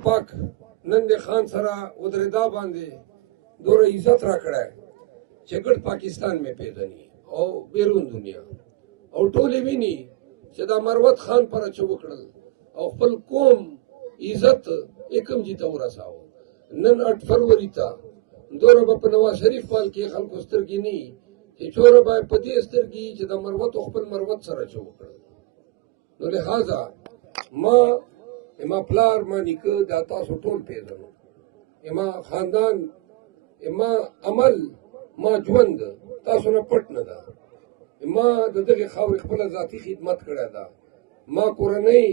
پاک نن د خان سره ودرېدا باندې دوره عزت را کړی چې ګډ پاکستان مې پیژني او بیرون دنیا او ټولې ویني چې دا مروت خان پر چې وکړل او خپل قوم عزت یکم جي ته ورساوه. نن 8 فروری ته دوره به په نواز شریف پال کې خلکو سترګې نه چې چوره به په دې سترګې چې د مروت خپل مروت سره چې وکړل. نو لہذا ما پلار ما نیکه دا تاسو ټول پیژنو، ما خاندان، ما عمل، ما ژوند تاسو نه پټ نه ده. ما د دغې خاورې خپله ذاتي خدمت کړې ده. ما کورنۍ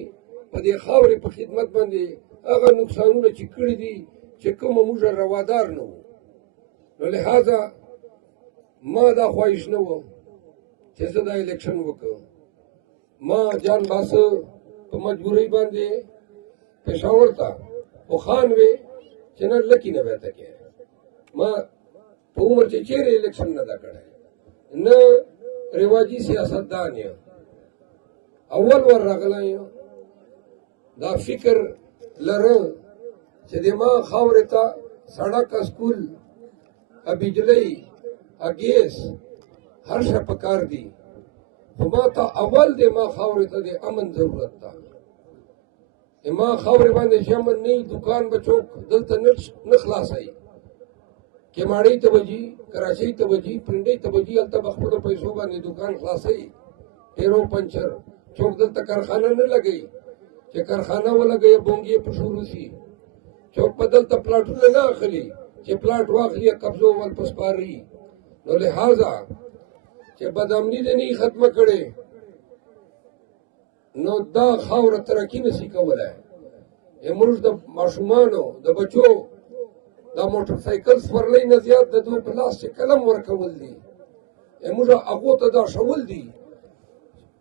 په دې خاورې په خدمت باندې هغه نقصانونه چې کړي دي چې کومه موږ روادار نه وو. نو لہذا ما دا خواهش نه وه چې زه دا الیکشن وکړم. ما جان باسه په مجبورۍ باندې پېښور ته خو خان وې چې نه لکي نه به ته کې ما په عمر چې چېرې الیکشن نه ده کړی، نه رواجي سیاستدان یم، اول ور راغلی یم. دا فکر لرم چې د ما خاورې ته سړک، اسکول، بجلی، ګیس هر شی پکار دي، خو ما ته اول د ما خاورې ته د امن ضرورت ده. ما خاورې باندې چې امن نه وي، دکان به څوک دلته نه خلاصوي. کیماړۍ ته به ځي، کراچۍ ته به ځي، پنډۍ ته به ځي، هلته به خپلو پیسو باندې دکان خلاصوي. ټیرو پنچر څوک دلته کارخانه نه لګوي چې کارخانه ولګوي بونګې په شروع شي. څوک به دلته پلاټونه نه اخلي چې پلاټ واخلي قبضو ول په سپاري. نو لہذا چې بدامني دې نه ختمه کړې، نو دا خاوره ترقي نشي کولی. موږ د ماشومانو د بچو دا موټر سایکل سپرلۍ نه زیات د دوی په لاس چې قلم ورکول دي، موږ هغو ته دا ښول دي.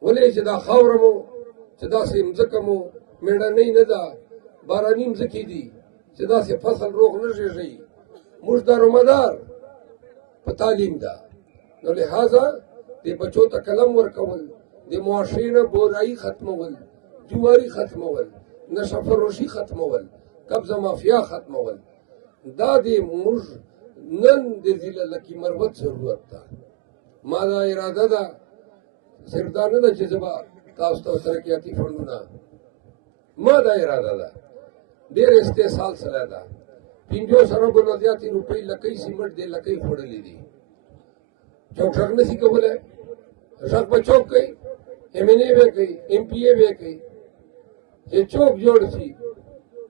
ولې چې دا خاوره مو چې داسې مځکه مو مېړنۍ نه ده، باراني مځکې دي چې داسې فصل روغ نه ژېږي. موږ دارومدار په تعلیم ده. نو لہذا دې بچو ته قلم ورکول، د معاشرې نه بورایي ختمول، جواري ختمول، نشه فروشي ختمول، قبضه مافیا ختمول، دا د موږ نن د ضلع لکي مروت ضرورت ده. ما دا اراده ده، صرف دا نه ده چې زه به تاسو ته ترقیاتي فنډونه، ما دا اراده ده ډېر استحصال سره ده. 50 اربو نه زیاتې روپۍ لکۍ سیمنټ دې لکۍ خوړلې دي. چوک ټک نشي کولی، ټک به چوک کوي، MNA به کوي، MPA به کوي. چې چوک جوړ شي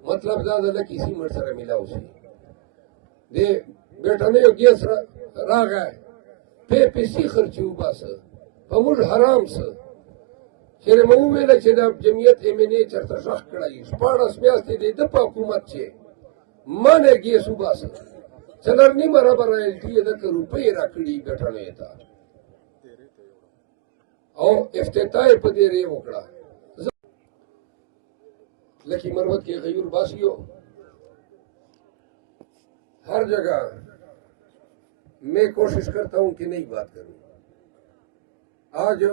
مطلب دا ده لکۍ سیمنټ سره میلاو شي. د بریټانیو ګیس راغی، پیسې خرچې وباسه، په موږ حرام څه. چېرې مو وویله چې دا جمعیت MNA چېرته غږ کړی 14 میاشتې د ده په حکومت چې مانه ګیس وباسه، 4.5 اربه رایلټي یې دلته روپۍ راکړي بریټانیو ته، او افتتاح یې په دې ری وکړه. لکي مروت کے غیور باسیوں، ہر جگہ میں کوشش کرتا ہوں کہ نئی بات کروں. آج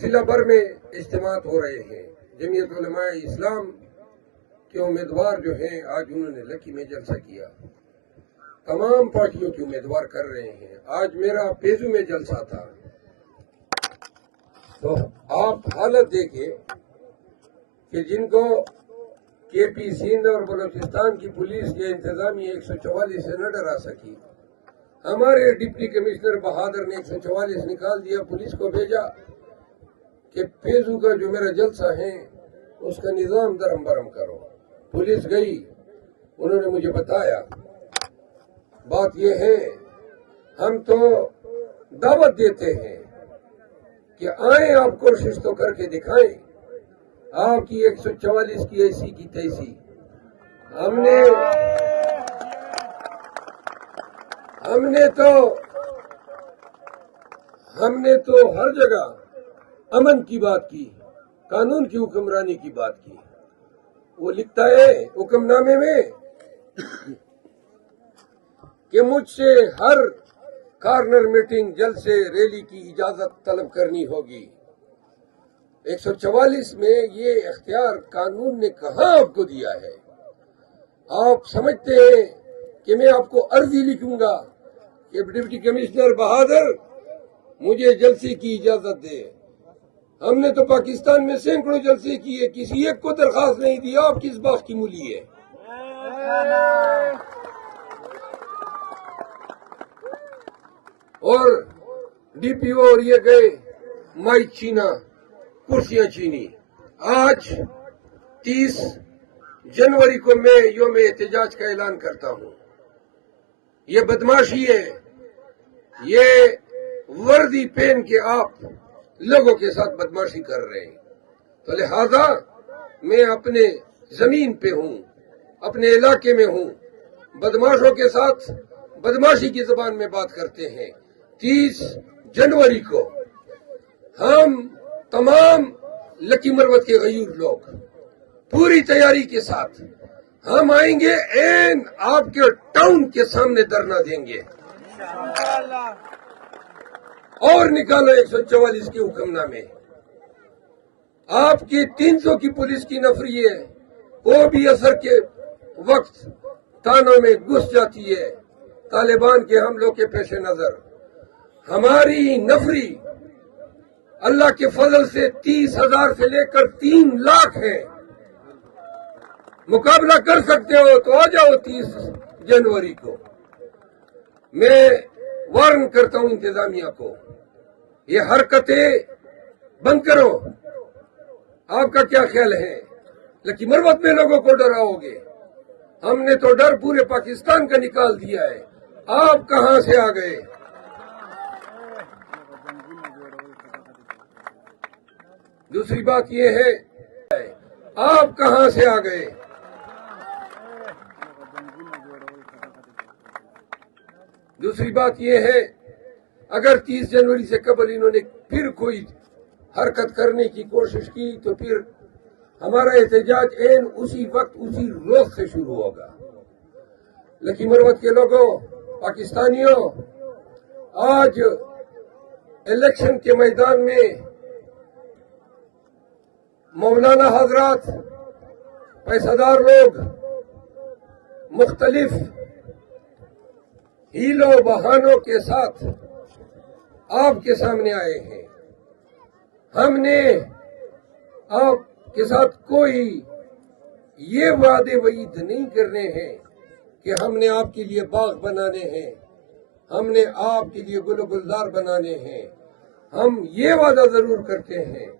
ضلع بھر میں اجتماعات ہو رہے ہیں. جمعیت علماء اسلام کے امیدوار جو ہیں آج انہوں نے لکی میں جلسہ کیا. تمام پارٹیوں کے امیدوار کر رہے ہیں. آج میرا پیزو میں جلسہ تھا. تو آپ حالت دیکھیں کہ جن کو KP سندھ اور بلوچستان کی پولیس کے انتظامیہ 144 سے نہ ڈرا سکی، ہمارے ڈپٹی کمشنر بہادر نے 144 نکال دیا، پولیس کو بھیجا کہ پیزو کا جو میرا جلسہ ہے اس کا نظام درم برم کرو. پولیس گئی، انہوں نے مجھے بتایا بات یہ ہے ہم تو دعوت دیتے ہیں کہ آئیں، آپ کوشش تو کر کے دکھائیں. آپ کی 144 کی ایسی کی تیسی ہم نے تو ہر جگہ امن کی بات کی، قانون کی حکمرانی کی بات کی. وہ لکھتا ہے حکم نامے میں کہ مجھ سے ہر کارنر میٹنگ، جلسے، ریلی کی اجازت طلب کرنی ہوگی. 144 میں یہ اختیار قانون نے کہاں آپ کو دیا ہے؟ آپ سمجھتے ہیں کہ میں آپ کو عرضی لکھوں گا کہ ڈپٹی کمشنر بہادر مجھے جلسے کی اجازت دے؟ ہم نے تو پاکستان میں سینکڑوں جلسے کیے، کسی ایک کو درخواست نہیں دی آپ کس بات کی مولی ہے؟ اور ڈی پی او اور یہ گئے مائک چھینا، کرسیاں چھینی۔ آج 30 جنوری کو میں یوم احتجاج کا اعلان کرتا ہوں۔ یہ بدماشی ہے، یہ وردی پہن کے آپ لوگوں کے ساتھ بدماشی کر رہے ہیں، تو لہذا میں اپنے زمین پہ ہوں، اپنے علاقے میں ہوں، بدماشوں کے ساتھ بدماشی کی زبان میں بات کرتے ہیں۔ 30 جنوری کو ہم تمام لکی مروت کے غیور لوگ پوری تیاری کے ساتھ ہم آئیں گے، این آپ کے ٹاؤن کے سامنے دھرنا دیں گے اور نکالو 144 کے حکم نامے۔ آپ کی 300 کی پولیس کی نفری ہے، وہ بھی اثر کے وقت تھانوں میں گھس جاتی ہے طالبان کے حملوں کے پیش نظر۔ ہماری نفری اللہ کے فضل سے 30,000 سے لے کر 3 لاکھ ہے۔ مقابلہ کر سکتے ہو تو آ جاؤ 30 جنوری کو۔ میں وارن کرتا ہوں انتظامیہ کو، یہ حرکتیں بند کرو۔ آپ کا کیا خیال ہے؟ لیکن مروت میں لوگوں کو ڈراؤ گے؟ ہم نے تو ڈر پورے پاکستان کا نکال دیا ہے، آپ کہاں سے آ گئے؟ دوسری بات یہ ہے، آپ کہاں سے آ گئے؟ دوسری بات یہ ہے، اگر 30 جنوری سے قبل انہوں نے پھر کوئی حرکت کرنے کی کوشش کی تو پھر ہمارا احتجاج عین اسی وقت اسی روز سے شروع ہوگا۔ لکی مروت کے لوگوں، پاکستانیوں، آج الیکشن کے میدان میں مولانا حضرات، پیسہ دار لوگ مختلف ہیلوں بہانوں کے ساتھ آپ کے سامنے آئے ہیں۔ ہم نے آپ کے ساتھ کوئی یہ وعدے وعید نہیں کرنے ہیں کہ ہم نے آپ کے لیے باغ بنانے ہیں، ہم نے آپ کے لیے گل و گلزار بنانے ہیں۔ ہم یہ وعدہ ضرور کرتے ہیں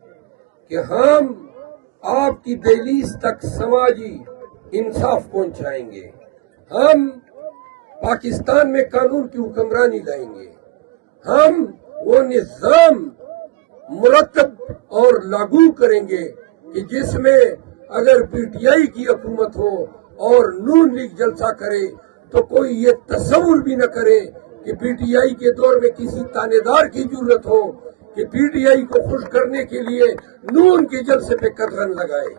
کہ ہم آپ کی دہلیز تک سماجی انصاف پہنچائیں گے، ہم پاکستان میں قانون کی حکمرانی لائیں گے، ہم وہ نظام مرتب اور لاگو کریں گے کہ جس میں اگر پی ٹی آئی کی حکومت ہو اور نون لیگ جلسہ کرے تو کوئی یہ تصور بھی نہ کرے کہ پی ٹی آئی کے دور میں کسی تانے دار کی ضرورت ہو کہ پی ٹی آئی کو خوش کرنے کے لیے نون کے جلسے پہ قدغن لگائے۔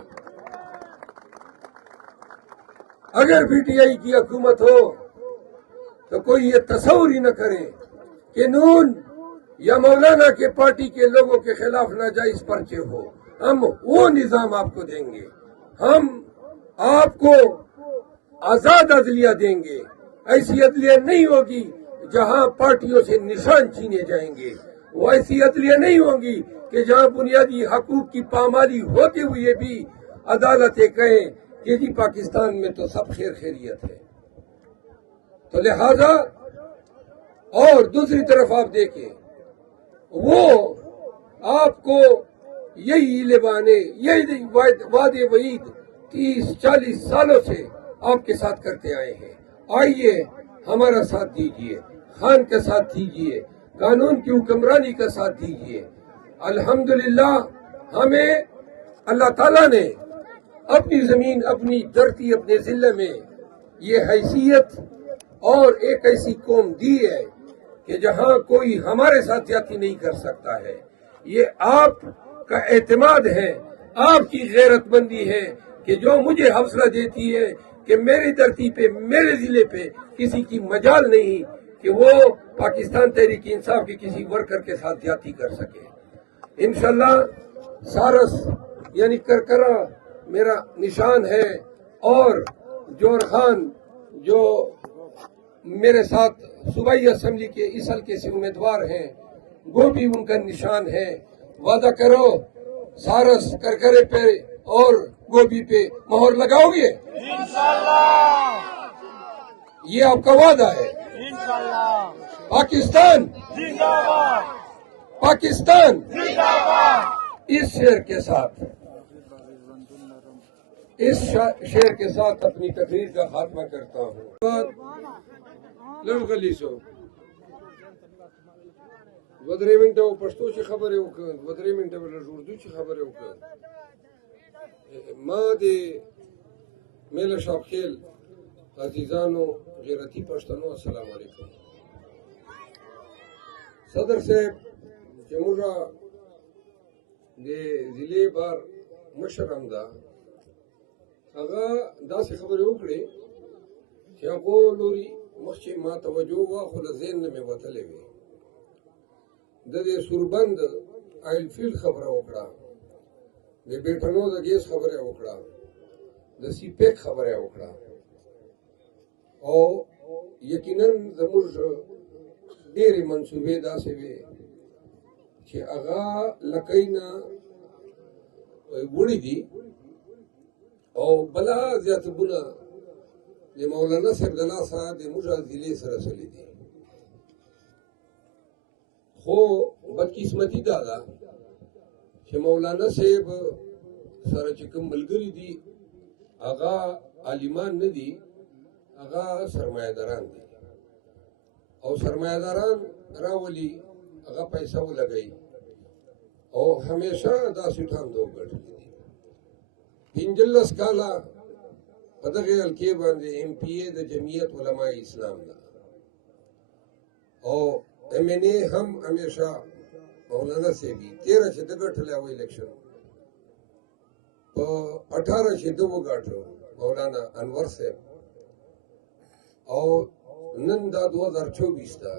اگر پی ٹی آئی کی حکومت ہو تو کوئی یہ تصور ہی نہ کرے کہ نون یا مولانا کے پارٹی کے لوگوں کے خلاف ناجائز پرچے ہو۔ ہم وہ نظام آپ کو دیں گے، ہم آپ کو آزاد عدلیہ دیں گے۔ ایسی عدلیہ نہیں ہوگی جہاں پارٹیوں سے نشان چھینے جائیں گے، وہ ایسی عدلیہ نہیں ہوگی کہ جہاں بنیادی حقوق کی پامالی ہوتے ہوئے بھی عدالتیں کہیں کہ جی پاکستان میں تو سب خیر خیریت ہے۔ تو لہذا اور دوسری طرف آپ دیکھیں، وہ آپ کو یہی لبانے، یہی وعدے وعید 30-40 سالوں سے آپ کے ساتھ کرتے آئے ہیں۔ آئیے ہمارا ساتھ دیجئے، خان کا ساتھ دیجئے، قانون کی حکمرانی کا ساتھ دیجئے۔ الحمدللہ ہمیں اللہ تعالیٰ نے اپنی زمین، اپنی دھرتی، اپنے ضلع میں یہ حیثیت اور ایک ایسی قوم دی ہے کہ جہاں کوئی ہمارے ساتھ زیادتی نہیں کر سکتا ہے۔ یہ آپ کا اعتماد ہے، آپ کی غیرت مندی ہے کہ جو مجھے حوصلہ دیتی ہے کہ میری دھرتی پہ، میرے ضلع پہ کسی کی مجال نہیں کہ وہ پاکستان تحریک انصاف کے کسی ورکر کے ساتھ زیادتی کر سکے۔ انشاءاللہ سارس یعنی کرکرا میرا نشان ہے، اور جوہر خان جو میرے ساتھ صوبائی اسمبلی کے اس حلقے سے امیدوار ہیں وہ بھی ان کا نشان ہے۔ وعدہ کرو سارس، کرکرے پہ اور گوبھی پہ مہر لگاؤ گے؟ یہ آپ کا وعدہ ہے۔ پاکستان پاکستان اس شعر کے ساتھ اپنی تقریر کا خاتمہ کرتا ہوں۔ لڑگلی سو 2 منټه پښتو چې خبرې وکړ، 2 منټه ولر اردو چې خبرې وکړ. ما د میله شاپ خیل عزیزانو غیرتی پښتنو السلام علیکم. صدر صاحب چې موږ د ضلع بار مشر هم ده، هغه داسې خبرې وکړې چې هغو لوري مخکې ما توجه وه خو له ذهن نه مې وتلې وې. د دې سوربند آیل فیلډ خبره وکړه، د بیټنو د ګیس خبره وکړه، د سی پیک خبره وکړه، او یقینا زموږ ډېرې منصوبې داسې وې چې هغه لکۍ نه وړي دي، او بلا زیاتبونه د مولانا صاحب د لاسه د موږ ضلع سره سلی دي. خو بدقسمتي دا ده چې مولانا صاحب سره چې کوم ملګري دي هغه عالمان نه دي، هغه سرمایه‌داران دي، او سرمایه‌داران راولي هغه پیسې ولګوي، او همیشه داسې ټاندو ګټلي دي. 15 کاله په دغه حلقې باندې MPA د جمعیت علماء اسلام ده، او MNA هم همیشه مولانا صاحب 13 چې د ګټلی و الیکشن، په 18 چې د وګاټو مولانا انور صاحب، او نن دا 2024 ده،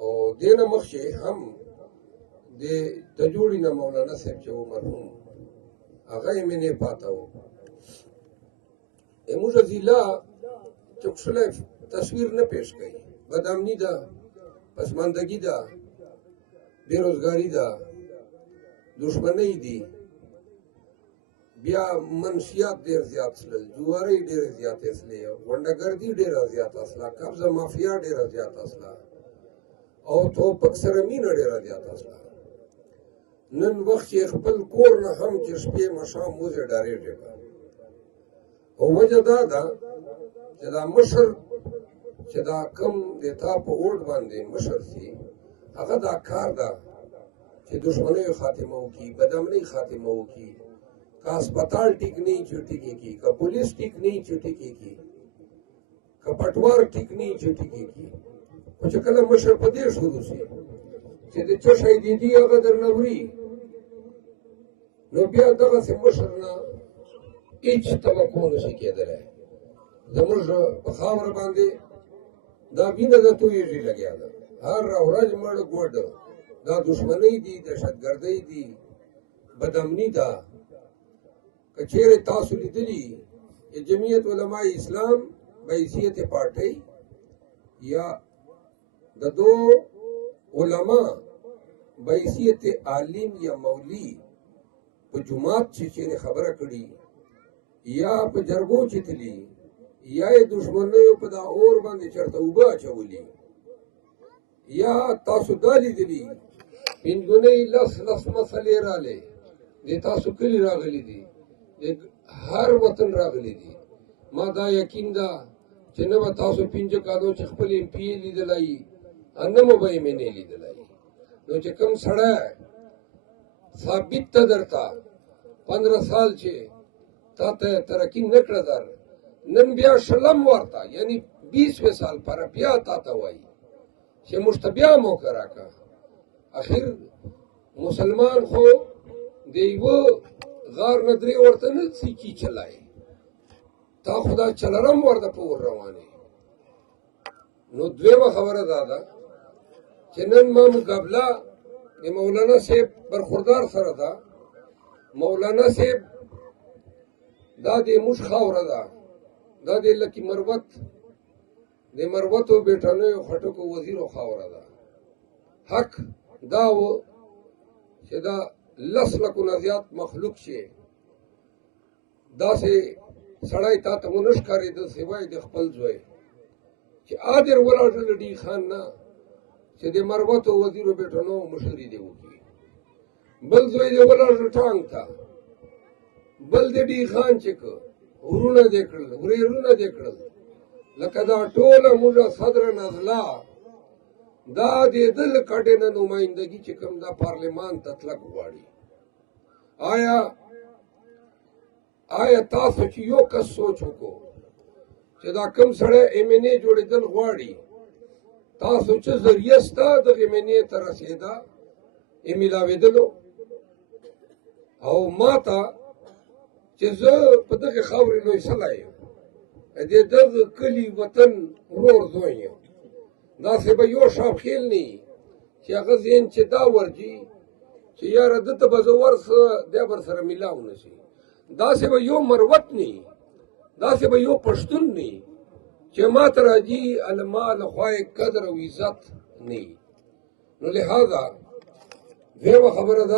او دې نه مخکې هم د تجوړي نه مولانا صاحب چې و مرحوم هغه MNA پاته و. زموږ ضلع چوکشلی تصویر نه پیش کوي، بدامني ده، پسماندگی ده، بیروزگاری ده، دشمنی دي، بیا منشیات ډېر زیات شول، جوارۍ ډېرې زیاتې شلې، غونډهګردي ډېره زیاته شله، قبضه مافیا ډېره زیاته شله، او توپک سره مینه ډېره زیاته شله. نن وخت یې خپل کور نه هم چې شپې ماښام وځې ډارېږي. او وجه دا ده چې دا مشر چې دا کم د تا په اوټ باندې مشر سي، هغه دا کار ده چې دشمنیو خاتمه وکړي، بدامنۍ خاتمه وکړي، که هسپتال ټیک نه وي چې ټیکېږي، که پولیس ټیک نه وي چې ټیکېږي، که پټوار ټیک نه وي چې ټیکېږي. خو چې کله مشر په دې شروع سي چې د څه شی دي هغه درنه وړي، نو بیا دغسې مشر نه هیڅ توقع نشي کېدلی. زموږ په خاوره باندې دا وینه د تویېږي لګیا ده، هر ورځ مړ ګوډ، دا دشمنۍ دي، دهشتګردۍ دي، بدامني ده. که چیرې تاسو لیدلي جمعیت علماء اسلام بحیثیت پارټۍ یا د دو علما بحیثیت عالم یا مولوي په جماعت چې چیرې خبره کړي، یا په جرګو چې تلي، یا یې دشمنیو په دا اور باندې چېرته اوبه اچولي، یا تاسو دا لیدلي پنځونی لس مسلې راغلې، د تاسو کلي راغلي دي، د هر وطن راغلي دي. ما دا یقین ده چې نه به تاسو 5 کالو چې خپل MPA لیدلی، نه مو به MNA لیدلی. نو چې کوم سړی ثابت ته درته 15 سال چې تا ته ترقي نه کړه در، نن بیا شلم ورته یعنی 20 سال پر بیا تا ته وایي چې موږ ته بیا موقع راکړه. اخر مسلمان خو د یوه غار نه درې ورته نه سیکي چلای، تا خدا چلرم ورته په ور روانې. نو دویمه خبره دا ده چې نن ما مقابله د مولانا صاحب برخوردار سره ده، مولانا صاحب دا د موږ خاوره ده، دا د لکي مروت د مروتو بیټنیو خټکو وزیرو خاوره ده. حق دا و چې دا 10 لکو نه زیات مخلوق شي، داسې سړی تا ته ونه ښکارېده سوای د خپل زوی چې عادر ولاړ ډي خان نه چې د مروتو وزیرو بیټنو مشري دی وکړي. بل زوی دی ولاړ ټانګ ته، بل د ډي خان چې ورونه دې کړل، ورېرونه دې کړل. لکه دا ټوله موږ صدر نزله دا د دل کډې نه نمایندګي چې کوم دا پارلمان ته تلک غواړي. آیا تاسو چې یو کس سوچ وکړو چې دا کوم سړی MNA جوړېدل غواړي، تاسو چې ذریعه سته دغه MNA ته رسېده میلاوېدلو؟ او ما ته چې زه په دغه خاورې لوی سلی یم، د دغه کلي وطن ورور زوی یم، داسې به یو شاپخیل نه وي چې هغه ذهن چې دا ورځي چې یاره ده ته به زه ورسه دی به سره میلاو نه شي. داسې به یو مروت نه وي، داسې به یو پښتون نه وي چې ما ته راځي ما له خوا یې قدر او عزت نه وي. نو لہذا دویمه خبره دا